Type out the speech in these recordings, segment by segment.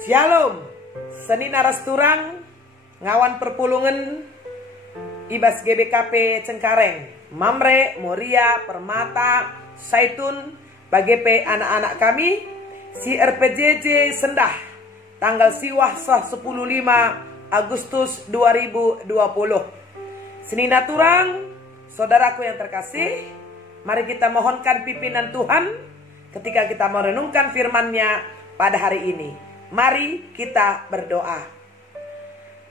Shalom, seni naras turang, ngawan perpulungan, ibas GBKP Cengkareng, Mamre, Moria, Permata, Saitun, bagepe anak-anak kami, si RPJJ Sendah, tanggal siwah sah 15 Agustus 2020. Seni naturang, saudaraku yang terkasih, mari kita mohonkan pimpinan Tuhan ketika kita merenungkan firman-Nya pada hari ini. Mari kita berdoa.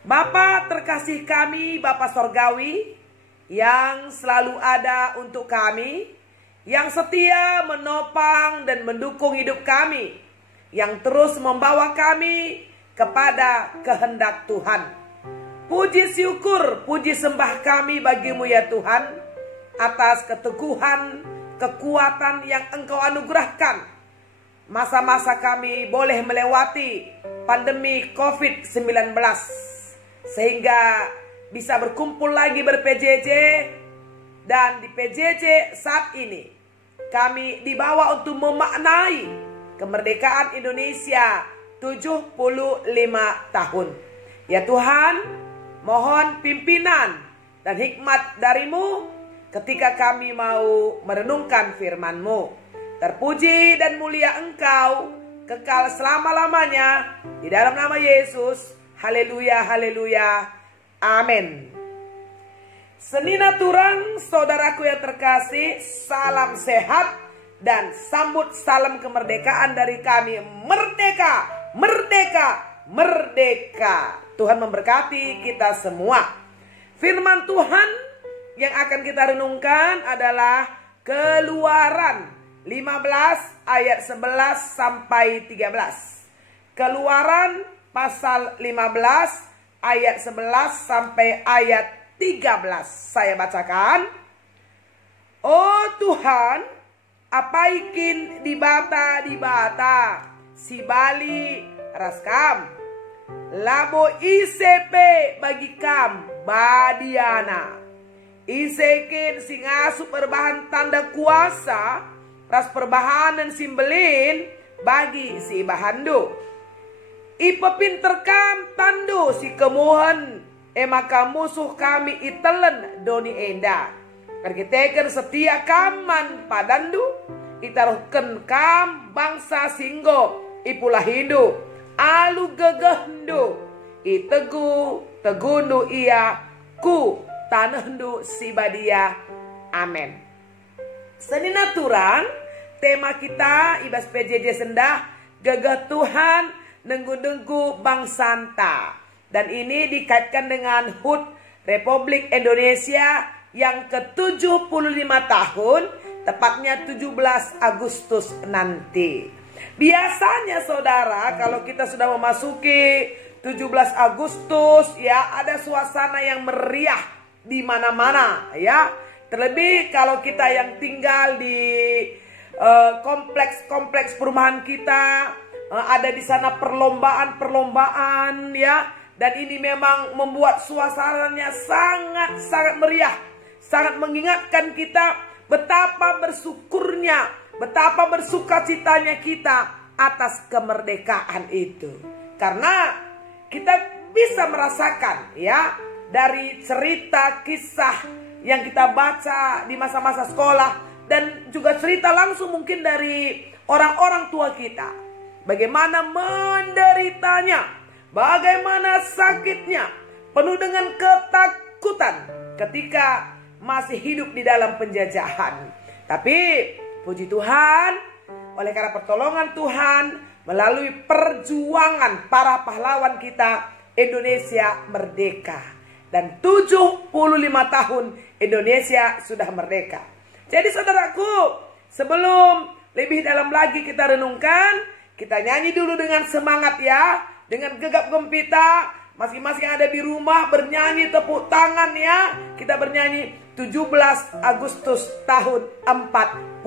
Bapa terkasih kami, Bapa Sorgawi, yang selalu ada untuk kami, yang setia menopang dan mendukung hidup kami, yang terus membawa kami kepada kehendak Tuhan. Puji syukur, puji sembah kami bagimu ya Tuhan, atas keteguhan, kekuatan yang Engkau anugerahkan. Masa-masa kami boleh melewati pandemi COVID-19 sehingga bisa berkumpul lagi ber-PJJ. Dan di PJJ saat ini kami dibawa untuk memaknai kemerdekaan Indonesia 75 tahun. Ya Tuhan, mohon pimpinan dan hikmat dari-Mu ketika kami mau merenungkan firman-Mu. Terpuji dan mulia Engkau kekal selama-lamanya di dalam nama Yesus. Haleluya, haleluya, amin. Seni naturang, saudaraku yang terkasih, salam sehat dan sambut salam kemerdekaan dari kami. Merdeka, merdeka, merdeka. Tuhan memberkati kita semua. Firman Tuhan yang akan kita renungkan adalah Keluaran 15 ayat 11 sampai 13. Keluaran pasal 15 ayat 11 sampai ayat 13. Saya bacakan. Oh Tuhan, apaikin di bata si bali raskam labo ICP bagi kam badiana isekin singasu perbahan tanda kuasa ras perbahanan simbelin bagi si bahandu. Ipe pinter kam tando si kemuhan emaka musuh kami itelen doni enda. Karkiteken setia kaman padandu itaruhken kam bangsa singgo ipulah hindu alu gegehdu itegu tegundu ia ku tanahdu si badia. Amin. Seni naturang, tema kita ibas PJJ Sendah, gagah Tuhan nenggu-nenggu Bang Santa. Dan ini dikaitkan dengan HUT Republik Indonesia yang ke-75 tahun, tepatnya 17 Agustus nanti. Biasanya saudara, kalau kita sudah memasuki 17 Agustus, ya ada suasana yang meriah di mana-mana, ya. Terlebih kalau kita yang tinggal di kompleks perumahan kita, ada di sana perlombaan ya, dan ini memang membuat suasananya sangat meriah, sangat mengingatkan kita betapa bersyukurnya, betapa bersukacitanya kita atas kemerdekaan itu. Karena kita bisa merasakan ya dari cerita kisah yang kita baca di masa-masa sekolah dan juga cerita langsung mungkin dari orang-orang tua kita. Bagaimana menderitanya, bagaimana sakitnya, penuh dengan ketakutan ketika masih hidup di dalam penjajahan. Tapi puji Tuhan, oleh karena pertolongan Tuhan, melalui perjuangan para pahlawan kita, Indonesia merdeka. Dan 75 tahun Indonesia sudah merdeka. Jadi saudaraku, sebelum lebih dalam lagi kita renungkan, kita nyanyi dulu dengan semangat ya, dengan gegap gempita. Masing-masing ada di rumah bernyanyi tepuk tangan ya. Kita bernyanyi 17 Agustus tahun 45.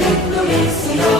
Indonesia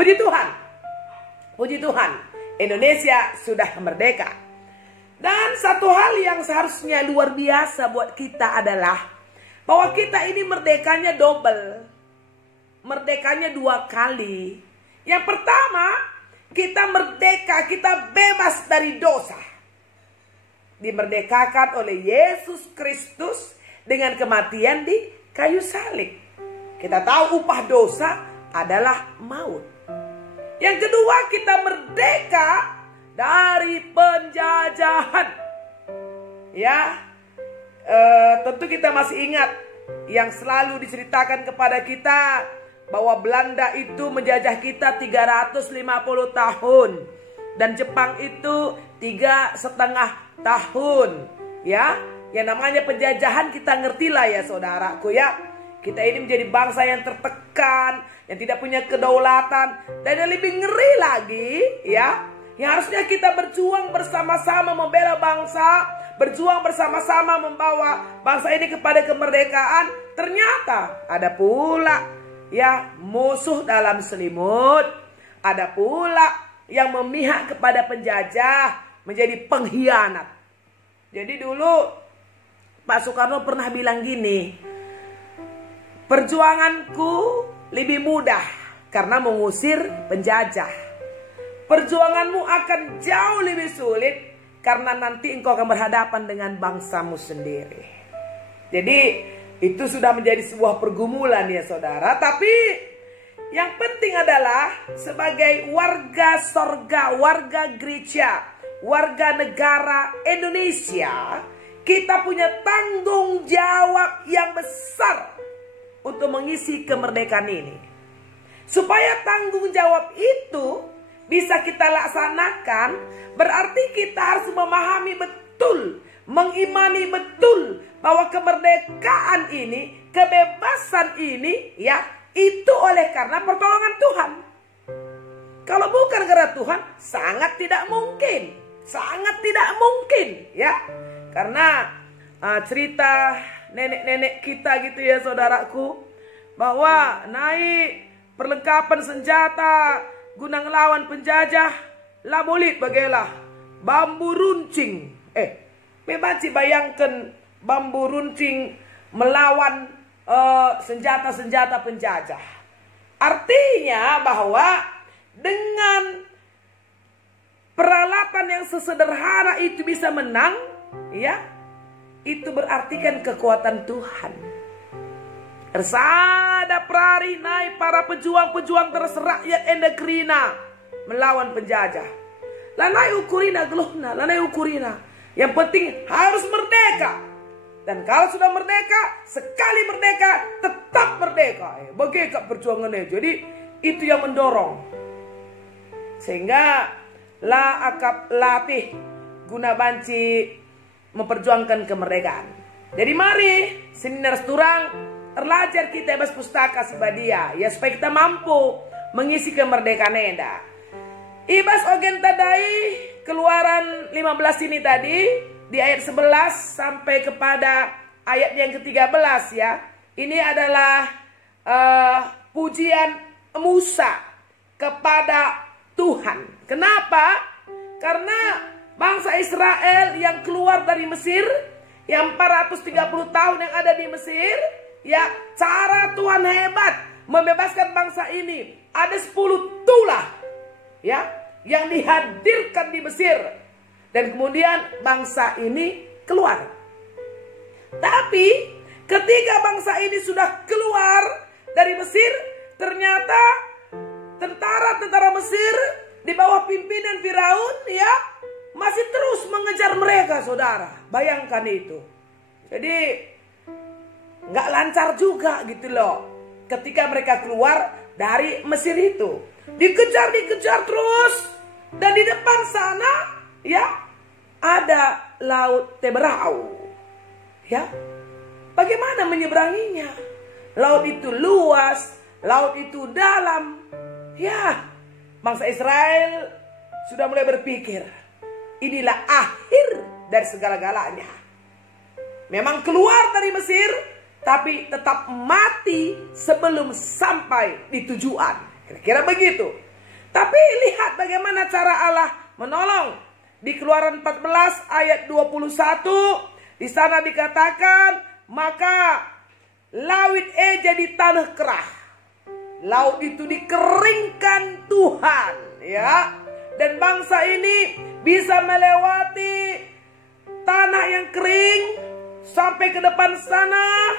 Puji Tuhan, puji Tuhan, Indonesia sudah merdeka. Dan satu hal yang seharusnya luar biasa buat kita adalah bahwa kita ini merdekanya double, merdekanya 2 kali. Yang pertama, kita merdeka, kita bebas dari dosa. Dimerdekakan oleh Yesus Kristus dengan kematian di kayu salib. Kita tahu upah dosa adalah maut. Yang kedua, kita merdeka dari penjajahan. Ya, tentu kita masih ingat yang selalu diceritakan kepada kita bahwa Belanda itu menjajah kita 350 tahun dan Jepang itu 3,5 tahun. Ya, yang namanya penjajahan kita ngertilah ya saudaraku ya. Kita ini menjadi bangsa yang tertekan, yang tidak punya kedaulatan, dan yang lebih ngeri lagi, ya, yang harusnya kita berjuang bersama-sama membela bangsa, berjuang bersama-sama membawa bangsa ini kepada kemerdekaan. Ternyata ada pula, ya, musuh dalam selimut, ada pula yang memihak kepada penjajah, menjadi pengkhianat. Jadi dulu Pak Soekarno pernah bilang gini, perjuanganku lebih mudah karena mengusir penjajah. Perjuanganmu akan jauh lebih sulit karena nanti engkau akan berhadapan dengan bangsamu sendiri. Jadi itu sudah menjadi sebuah pergumulan ya saudara. Tapi yang penting adalah sebagai warga sorga, warga gereja, warga negara Indonesia, kita punya tanggung jawab yang besar untuk mengisi kemerdekaan ini. Supaya tanggung jawab itu bisa kita laksanakan, berarti kita harus memahami betul, mengimani betul bahwa kemerdekaan ini, kebebasan ini, ya, itu oleh karena pertolongan Tuhan. Kalau bukan karena Tuhan, sangat tidak mungkin, ya. Karena cerita nenek-nenek kita gitu ya saudaraku, bahwa naik perlengkapan senjata guna ngelawan penjajah, lah mulit bagelah bambu runcing. Bebaci bayangkan bambu runcing melawan senjata-senjata penjajah. Artinya bahwa dengan peralatan yang sesederhana itu bisa menang, ya, itu berarti kan kekuatan Tuhan. Ersada prari naik para pejuang-pejuang terserakyat endekrina melawan penjajah. Lanai ukurina gelohna, lanai ukurina. Yang penting harus merdeka. Dan kalau sudah merdeka, sekali merdeka, tetap merdeka. Bagaimana perjuangannya? Jadi itu yang mendorong. Sehingga la akap latih guna banci memperjuangkan kemerdekaan. Jadi mari seminar turang terlajar kita bebas pustaka sibadia ya supaya kita mampu mengisi kemerdekaan enda. Ibas ogen tadai Keluaran 15 ini tadi di ayat 11 sampai kepada ayat yang ke-13 ya. Ini adalah pujian Musa kepada Tuhan. Kenapa? Karena bangsa Israel yang keluar dari Mesir, yang 430 tahun yang ada di Mesir, ya, cara Tuhan hebat membebaskan bangsa ini. Ada 10 tulah, ya, yang dihadirkan di Mesir. Dan kemudian bangsa ini keluar. Tapi ketika bangsa ini sudah keluar dari Mesir, ternyata tentara-tentara Mesir di bawah pimpinan Firaun, ya, masih terus mengejar mereka, saudara. Bayangkan itu. Jadi nggak lancar juga gitu loh. Ketika mereka keluar dari Mesir itu, dikejar terus. Dan di depan sana ya ada laut Teberau. Ya, bagaimana menyeberanginya? Laut itu luas, laut itu dalam. Ya, bangsa Israel sudah mulai berpikir, inilah akhir dari segala-galanya. Memang keluar dari Mesir, tapi tetap mati sebelum sampai di tujuan. Kira-kira begitu. Tapi lihat bagaimana cara Allah menolong. Di Keluaran 14 ayat 21, di sana dikatakan, maka laut jadi tanah kerah. Laut itu dikeringkan Tuhan, ya. Dan bangsa ini bisa melewati tanah yang kering sampai ke depan sana,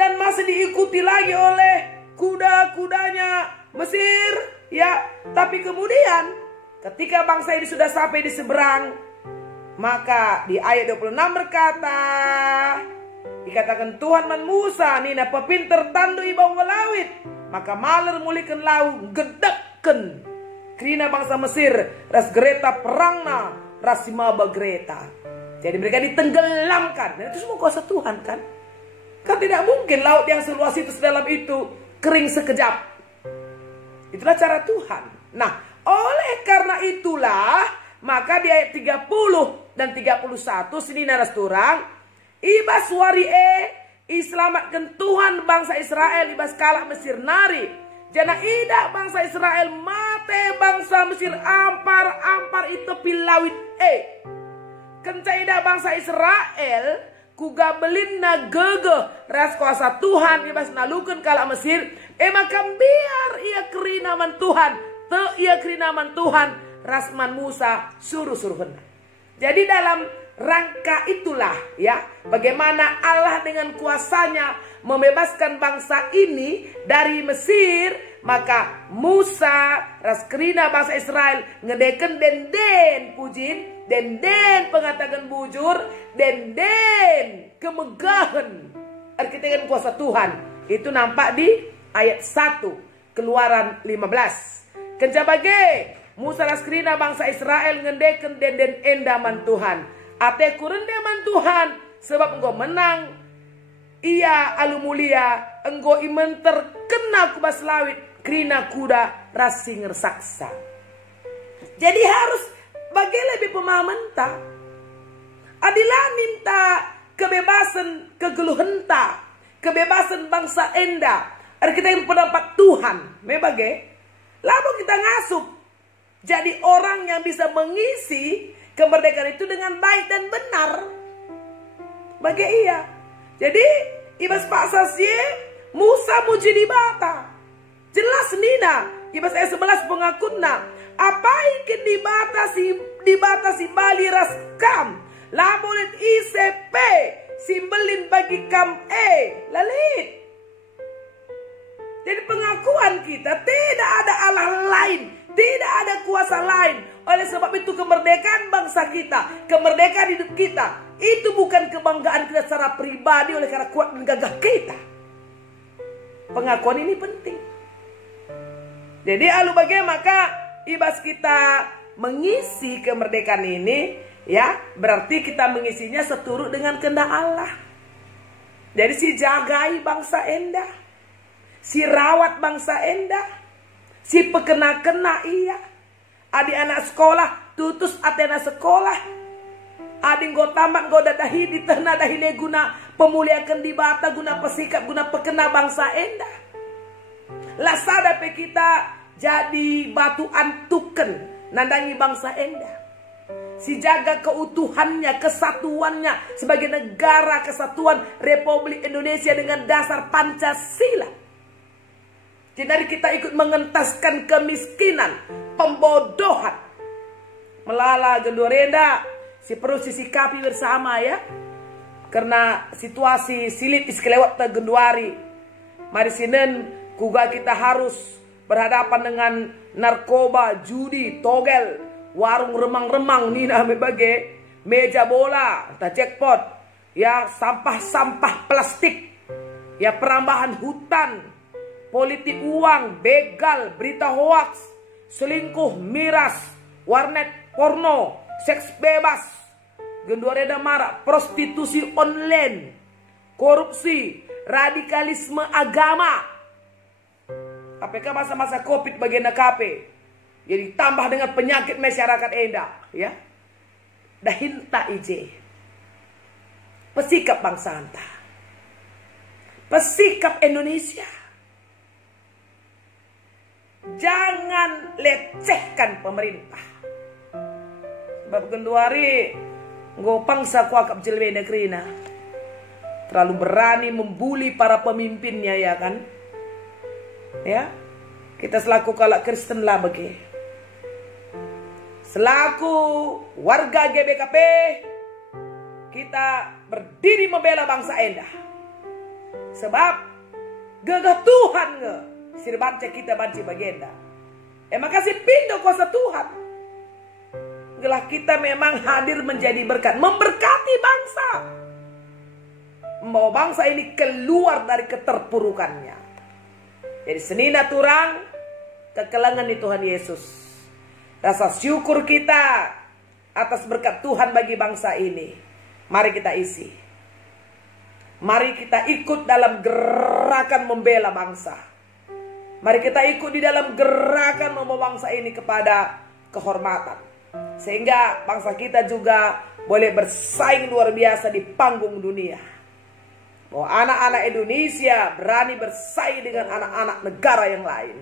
dan masih diikuti lagi oleh kuda-kudanya Mesir, ya. Tapi kemudian ketika bangsa ini sudah sampai di seberang, maka di ayat 26 berkata, dikatakan Tuhan man Musa nina pepinter tandu ibang walawit, maka maler mulikan lau gedekken krina bangsa Mesir ras Greta perangna ras simaba Greta. Jadi mereka ditenggelamkan. Dan itu semua kuasa Tuhan kan. Kan tidak mungkin laut yang seluas itu, sedalam itu kering sekejap. Itulah cara Tuhan. Nah, oleh karena itulah maka di ayat 30 dan 31 sini naras turang, ibas warie iselamatkan Tuhan bangsa Israel ibas kalak Mesir nari. Jana ida bangsa Israel mate bangsa Mesir ampar itu pilawit kenca ida bangsa Israel kugabelin na gege ras kuasa Tuhan ibas nalukan kalak Mesir maka biar ia kerinaman Tuhan te ia kerinaman Tuhan rasman Musa suruh-suruh. Jadi dalam rangka itulah ya bagaimana Allah dengan kuasanya membebaskan bangsa ini dari Mesir. Maka Musa raskrina bangsa Israel ngedeken den pujin, den pengatakan bujur, den kemegahan arkitektur kuasa Tuhan. Itu nampak di ayat 1 Keluaran 15. Kencabage Musa raskrina bangsa Israel ngedeken den endaman Tuhan. Ate kurendaman Tuhan sebab engkau menang. Ia alu mulia engkau imen terkena kubas lawit krina kuda rasing saksa. Jadi harus bagi lebih pemahaman ta. Adilah minta kebebasan kegeluhenta, kebebasan bangsa enda. Ada kita yang pendapat Tuhan, mebage. Lalu kita ngasup jadi orang yang bisa mengisi kemerdekaan itu dengan baik dan benar. Bagi iya. Jadi ibas Pak Sasye Musa muji di bata. Jelas nina ibas ayat 11 pengakunna. Apa ikin dibatasi bali raskam. Lamulit ICP simbelin bagi kam lalit. Jadi pengakuan kita tidak ada Allah lain, tidak ada kuasa lain. Oleh sebab itu kemerdekaan bangsa kita, kemerdekaan hidup kita, itu bukan kebanggaan kita secara pribadi oleh karena kuat dan gagah kita. Pengakuan ini penting. Jadi alu bagaimana maka ibas kita mengisi kemerdekaan ini, ya berarti kita mengisinya seturut dengan kehendak Allah. Jadi si jagai bangsa enda, si rawat bangsa enda, si pekena-kena iya. Adi anak sekolah tutus atena sekolah. Adi go tamat go dadahi di tena dahine guna pemuliakan di bata guna pesikap guna pekena bangsa enda. Lasada pe kita jadi batu antuken nandangi bangsa enda. Si jaga keutuhannya, kesatuannya sebagai negara kesatuan Republik Indonesia dengan dasar Pancasila. Jadi kita ikut mengentaskan kemiskinan, pembodohan. Melala gendorenda, si perlu sisikapi bersama ya. Karena situasi silit iskelewat gendwari. Mari sinen kuga kita harus berhadapan dengan narkoba, judi, togel, warung remang-remang nina bage, meja bola, entah jackpot, ya sampah-sampah plastik, ya perambahan hutan, politik uang, begal, berita hoaks, selingkuh, miras, warnet porno, seks bebas, genduareda marak, prostitusi online, korupsi, radikalisme agama. APK masa-masa COVID bagian KP. Jadi tambah dengan penyakit masyarakat enda, ya. Dahinta ije. Pesikap bangsa anta. Pesikap Indonesia. Jangan lecehkan pemerintah. Sebab genduari ngopang sa kuakap jelwe negeri na. Terlalu berani membuli para pemimpinnya, ya kan? Ya, kita selaku kalak Kristen lah bagi. Selaku warga GBKP, kita berdiri membela bangsa enda. Sebab gagah Tuhan nge sirbanca kita banci bagenda. Makasih pindah kuasa Tuhan. Gelah kita memang hadir menjadi berkat, memberkati bangsa. Mau bangsa ini keluar dari keterpurukannya. Jadi senina turang kekelangan di Tuhan Yesus. Rasa syukur kita atas berkat Tuhan bagi bangsa ini. Mari kita isi. Mari kita ikut dalam gerakan membela bangsa. Mari kita ikut di dalam gerakan membawa bangsa ini kepada kehormatan. Sehingga bangsa kita juga boleh bersaing luar biasa di panggung dunia. Bahwa anak-anak Indonesia berani bersaing dengan anak-anak negara yang lain.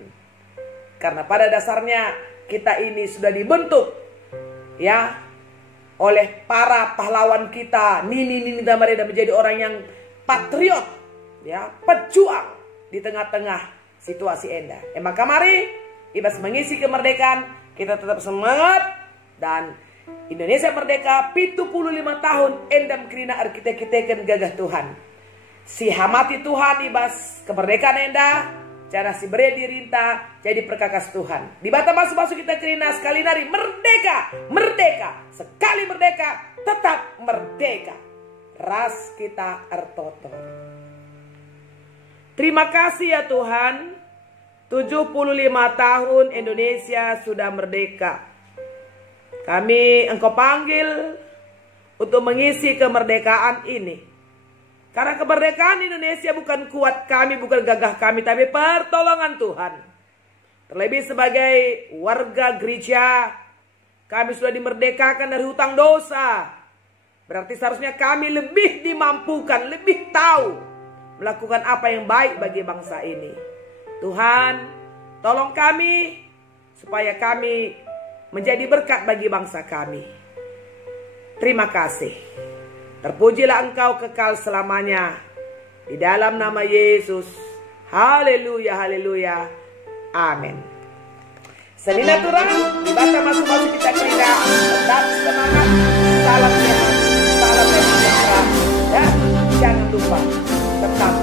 Karena pada dasarnya kita ini sudah dibentuk, ya, oleh para pahlawan kita, nini-nini dan mereka menjadi orang yang patriot, ya, pejuang di tengah-tengah situasi enda. Maka mari ibas mengisi kemerdekaan, kita tetap semangat dan Indonesia merdeka 75 tahun endam kerina arkitek-arkitek gagah Tuhan. Si hamati Tuhan ibas kemerdekaan enda, cara si bere dirinta jadi perkakas Tuhan. Di bata masuk-masuk kita kerina sekali nari merdeka, merdeka, sekali merdeka tetap merdeka. Ras kita artoto. Terima kasih ya Tuhan, 75 tahun Indonesia sudah merdeka. Kami Engkau panggil untuk mengisi kemerdekaan ini. Karena kemerdekaan Indonesia bukan kuat kami, bukan gagah kami, tapi pertolongan Tuhan. Terlebih sebagai warga gereja, kami sudah dimerdekakan dari hutang dosa. Berarti seharusnya kami lebih dimampukan, lebih tahu melakukan apa yang baik bagi bangsa ini. Tuhan, tolong kami supaya kami menjadi berkat bagi bangsa kami. Terima kasih. Terpujilah Engkau kekal selamanya. Di dalam nama Yesus. Haleluya, haleluya. Amin. Senina turang, dibata masuk-masuk kita kerja. Tetap semangat. Salam sehat. Salam sejahtera. Dan jangan lupa tetap